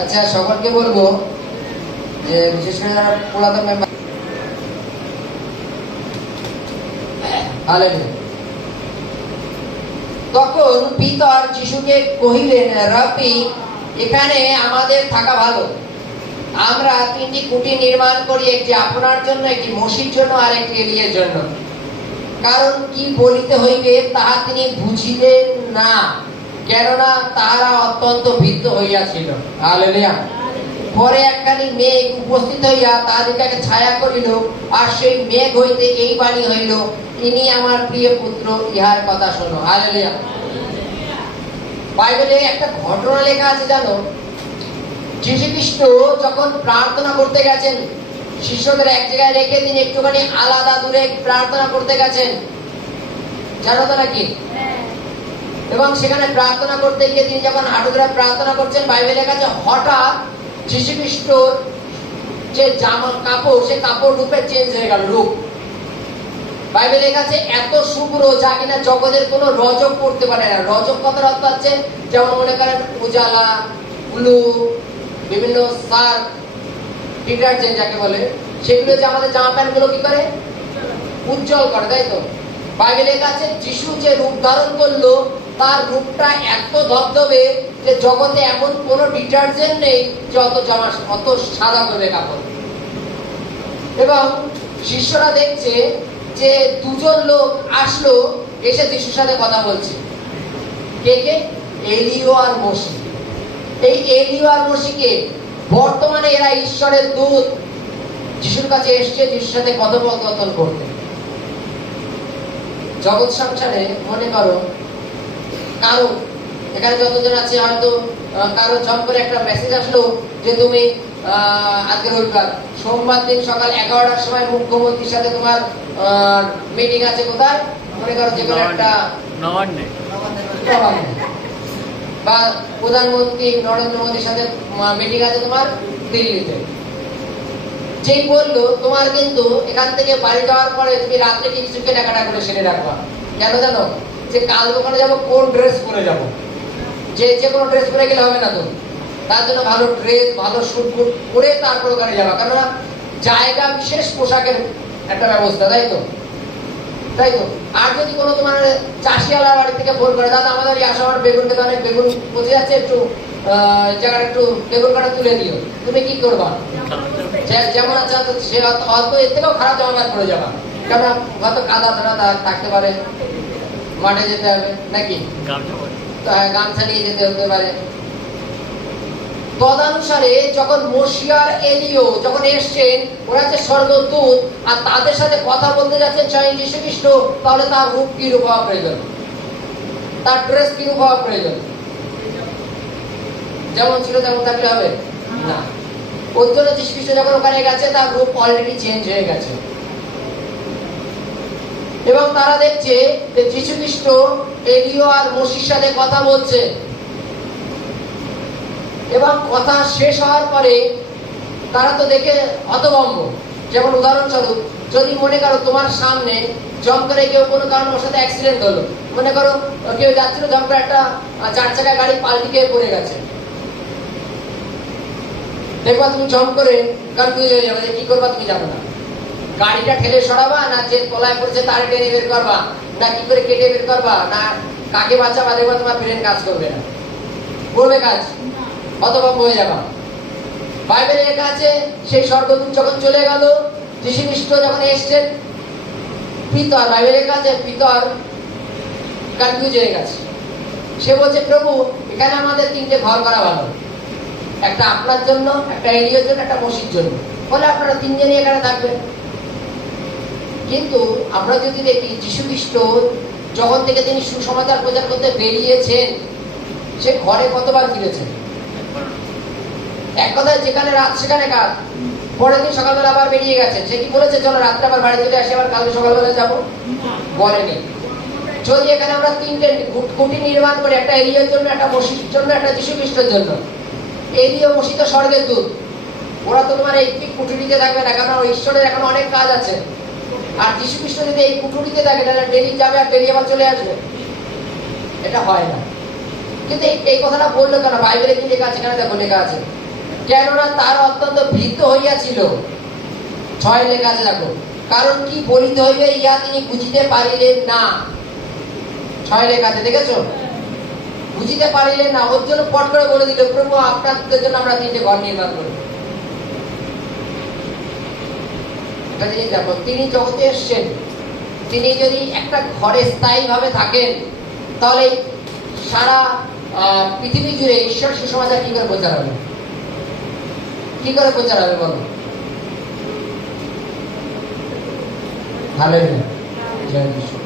আচ্ছা, সকলকে বলবো যে বিশেষ করে যারা পুরাতন মেম্বার, তখন পিতর যিশুকে কহিলেন, রাব্বি, এখানে আমাদের থাকা ভালো। আমরা তিনটি কুটি নির্মাণ করি, একটি আপনার জন্য, একটি মসির জন্য, আর একটি এলিয়ার জন্য। কারণ কি বলিতে হইবে তাহা তিনি বুঝিলেন না, কেননা তাহারা অত্যন্ত ভীত হইয়াছিল। হালেলুয়া। পরে একখানি মেঘ উপস্থিত হইয়া তাহাদিগকে ছায়া করিল, আর সেই মেঘ হইতে এই বাণী হইল, ইনি আমার প্রিয় পুত্র, ইহার কথা শোনো। হালেলুয়া। বাইবেলে একটা ঘটনা লেখা আছে, জানো? যীশু খ্রিস্ট যখন প্রার্থনা করতে গেছেন, শিষ্যদের এক জায়গায় রেখে তিনি একটুখানি আলাদা দূরে প্রার্থনা করতে গেছেন, জানো তো নাকি? এবং সেখানে প্রার্থনা করতে গিয়ে তিনি যখন হাঁটু ধরে প্রার্থনা করছেন, বাইবেলে লেখা আছে হঠাৎ যীশু খ্রিস্টর যে জামা কাপড়, সে কাপড় রূপে চেঞ্জ হয়ে গেল, রূপ। বাইবেলে লেখা আছে এত শুভ্র, যা কিনা জগতের কোনো রজক পড়তে পারে না। রজক কথার অর্থ আছে, যেমন মনে করেন উজালা, ব্লু, বিভিন্ন সার্ফ, ডিটারজেন্ট যাকে বলে, সেগুলো যে আমাদের জামা প্যান্ট গুলো কি করে? উজ্জ্বল করে, তাই তো? বাইবেলের কাছে যিশু যে রূপ ধারণ করলো, তার রূপটা এত ধবধবে যে জগতে এমন কোন ডিটারজেন্ট নেই যে অত সাদা করবে কাপড়। এবং শিষ্যরা দেখছে যে দুজন লোক আসলো, এসে যিশুর সাথে কথা বলছে। কে কে? এলিও আর মসি। এই এলিও আর মসিকে বর্তমানে এরা ঈশ্বরের দূত যিশুর কাছে এসছে যিশুর সাথে কথোপকথন করতে। জগৎ সংসারে মনে করো কারো, এখানে যতজন আছে হয়তো কারো জব করে একটা মেসেজ আসলো যে তুমি আজকে রবিবার, সোমবার দিন সকাল 11টার সময় মুখ্যমন্ত্রীর সাথে তোমার মিটিং আছে। কোথায়? মনে করো যে কোনো একটা নবান্নে, বা প্রধানমন্ত্রী নরেন্দ্র মোদীর সাথে মিটিং আছে তোমার দিল্লিতে। যেই বললো তোমার কিন্তু এখান থেকে বাড়ি যাওয়ার পরে তুমি রাত্রে কিছু কেনাকাটা করে সেরে রাখবা। কেন জানো? যে কাল দোকানে যাবো, কোন ড্রেস পরে যাবো, যে কোনো ড্রেস পরে গেলে হবে না তো। তার জন্য ভালো ড্রেস, ভালো স্যুট বুট পরে তারপর ওখানে যাবা, কেননা জায়গা বিশেষ পোশাকের একটা ব্যবস্থা, তাই তো? তাই তো? আর যদি কোনো তোমার চাষিওয়ালার বাড়ি থেকে ফোন করে, দাদা আমাদের এই আসামার বেগুন খেতে অনেক বেগুন পচে যাচ্ছে, একটু জায়গাটা একটু বেগুন কাটা তুলে দিও, তুমি কি করবা? যেমন আছে সে অত এর থেকেও খারাপ জামা কাপড় পরে যাবা, কেননা হয়তো কাদা টাদা থাকতে পারে, মাঠে যেতে হবে নাকি, গামছা নিয়ে যেতে হতে পারে। তদানুসারে যখন মসিয়ার এলিও যখন এসছেন, ওরা হচ্ছে স্বর্গদূত, আর তাদের সাথে কথা বলতে যাচ্ছেন স্বয়ং যীশু খ্রিস্ট, তাহলে তার রূপ কি রূপ হওয়া প্রয়োজন? তার ড্রেস কি রূপ হওয়া প্রয়োজন? যেমন ছিল তেমন থাকলে হবে না। ওর জন্য যীশু খ্রিস্ট যখন ওখানে গেছে, তার রূপ অলরেডি চেঞ্জ হয়ে গেছে। এবং তারা দেখছে যে যীশু খ্রিস্ট এলিও আর মসির সাথে কথা বলছে, এবং কথা শেষ হওয়ার পরে তারা তো দেখে হতভম্ব। যেমন উদাহরণস্বরূপ, যদি মনে করো তোমার সামনে জম করে কেউ কোনো কারণে ওর সাথে অ্যাক্সিডেন্ট হলো, মনে করো কেউ যাচ্ছিল, জম করে একটা 4 চাকা গাড়ি পাল্টি খেয়ে পড়ে গেছে, দেখবা তুমি জম করে কনফিউজ হয়ে যাবে যে কি করবা, তুমি জানো না। গাড়িটা ঠেলে সরাবা, না যে তলায় পড়েছে তার টেনে বের করবা, না কি করে কেটে বের করবা, না কাকে বাঁচাবা, দেখবা তোমার ব্রেন কাজ করবে না, করবে কাজ, হতভম্ব হয়ে যাবা। বাইবেলে লেখা আছে সেই স্বর্গদূত যখন চলে গেল, যীশু খ্রিস্ট যখন এসছেন, পিতর, বাইবেলে লেখা আছে পিতর কনফিউজ হয়ে গেছে। সে বলছে, প্রভু এখানে আমাদের 3টে ঘর করা ভালো, একটা আপনার জন্য, একটা এলিয়ার জন্য, একটা মসির জন্য। বলে আপনারা 3 জনই এখানে থাকবেন। কিন্তু আমরা যদি দেখি যীশু খ্রিস্ট যখন থেকে তিনি সুসমাচার প্রচার করতে বেরিয়েছেন, সে ঘরে কতবার ফিরেছেন? এক কথায় যেখানে রাত সেখানে কাজ। পরের দিন সকালবেলা আবার বেরিয়ে গেছেন। সে কি বলেছে চলো রাত্রে আবার বাড়ি চলে আসি, আবার কালকে সকালবেলা যাবো? বলেনি। যদি এখানে আমরা 3টে কুটি নির্মাণ করি, একটা এলিয়ার জন্য, একটা মসির জন্য, একটা যীশু খ্রিস্টের জন্য। এলিও মসি তো স্বর্গের দূত, ওরা তো তোমার এই কুঠুরিতে থাকবে না, কারণ ঈশ্বরের এখন অনেক কাজ আছে। আর যীশু খ্রিস্ট যদি এই কুঠুরিতে থাকে, তাহলে ডেলি যাবে আর ডেলি আবার চলে আসবে, এটা হয় না। কিন্তু এই কথাটা বললো কেন? বাইবেলে কি লেখা আছে? এখানে দেখো লেখা আছে কেননা তার অত্যন্ত ভীত হইয়াছিল। 6 লেখা আছে, দেখো, কারণ কি বলিতে হইবে ইহা তিনি বুঝিতে পারিলেন না। 6 লেখা আছে, দেখেছো? বুঝিতে পারিলেন না, ওর জন্য পট করে বলে দিল, প্রভু আপনাদের জন্য আমরা 3টে ঘর নির্মাণ করব। একটা জিনিস দেখো, তিনি জগতে এসছেন, তিনি যদি একটা ঘরে স্থায়ী ভাবে থাকেন, তাহলে সারা পৃথিবী জুড়ে ঈশ্বর সুসমাচার কি করে প্রচার হবে? কি করে প্রচার হবে বলো? হালেলুয়া, জয় যিশু।